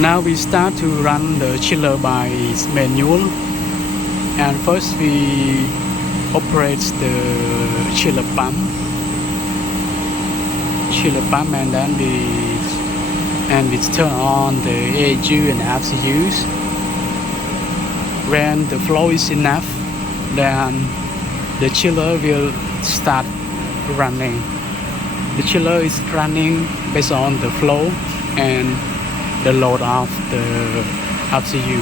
Now we start to run the chiller by manual, and first we operate the chiller pump, and then we turn on the AHU and FCUs. When the flow is enough, then the chiller will start running. The chiller is running based on the flow and the load of the FCU.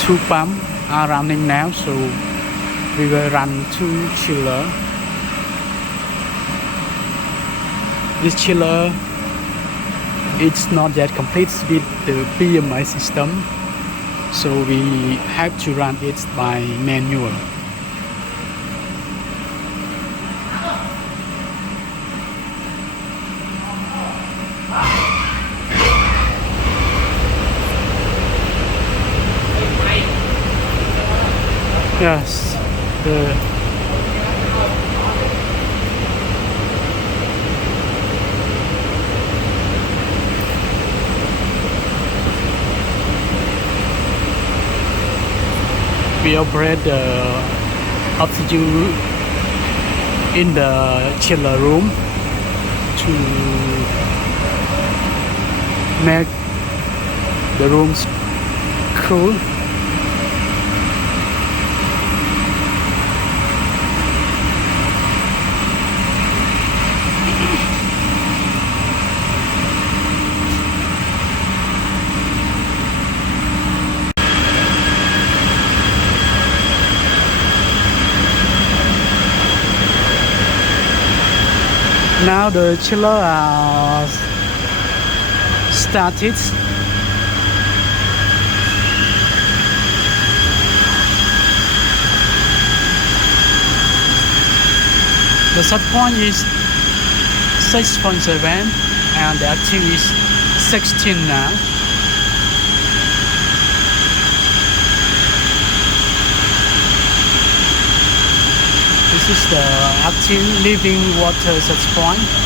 Two pumps are running now, so we will run two chiller. This chiller it's not yet complete with the PMI system, so we have to run it by manual. Yes, we operate the oxygen in the chiller room to make the rooms cool. Now the chiller started. The set point is 6.7 and the active is 16 now. This is the active living water set point.